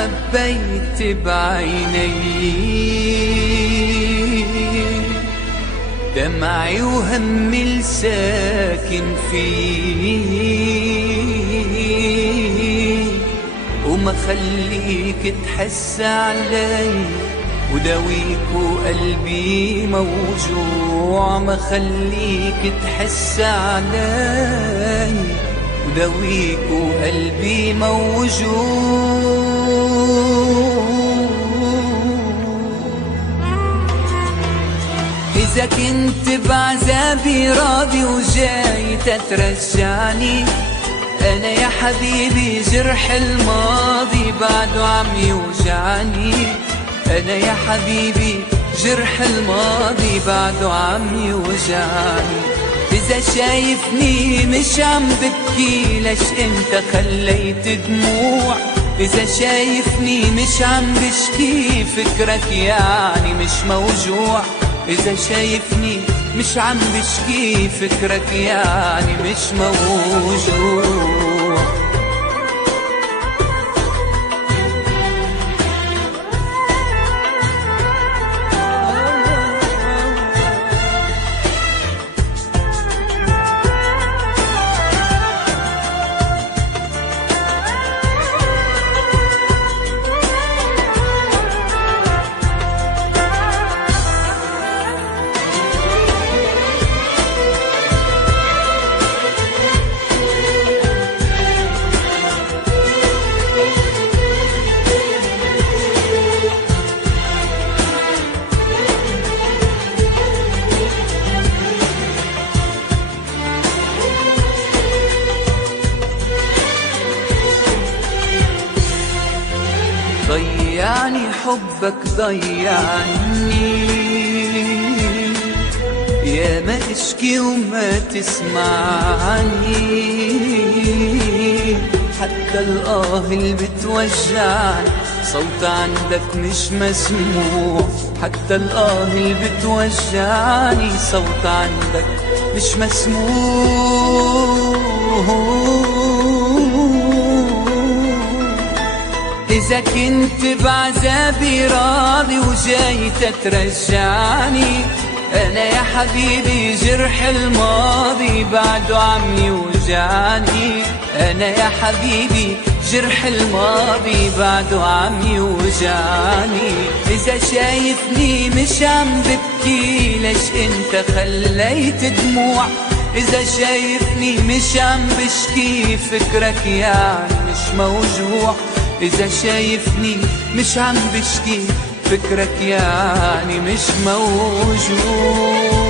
خبيت بعيني دمعي وهمي الساكن فيه، وما خليك تحس علي وداويك وقلبي موجوع. ما خليك تحس علي وداويك وقلبي موجوع. إذا كنت بعذابي راضي وجاي تترجعني، أنا يا حبيبي جرح الماضي بعده عم يوجعني. أنا يا حبيبي جرح الماضي بعده عم يوجعني. إذا شايفني مش عم ببكي ليش انت خليت دموع؟ إذا شايفني مش عم بشكي فكرك يعني مش موجوع. إذا شايفني مش عم بشكي فكرك يعني مش موجوع. ضيعني حبك ضيعني، يا ما اشكي وما تسمعني. حتى الآه اللي بتوجعني صوت عندك مش مسموع. حتى الآه اللي بتوجعني صوت عندك مش مسموع. إذا كنت بعذابي راضي وجاي تترجعني، أنا يا حبيبي جرح الماضي بعده عم يوجعني. أنا يا حبيبي جرح الماضي بعده عم يوجعني. إذا شايفني مش عم ببكي ليش انت خليت دموع؟ إذا شايفني مش عم بشكي فكرك يعني مش موجوع. إذا شايفني مش عم بشكي فكرك يعني مش موجود.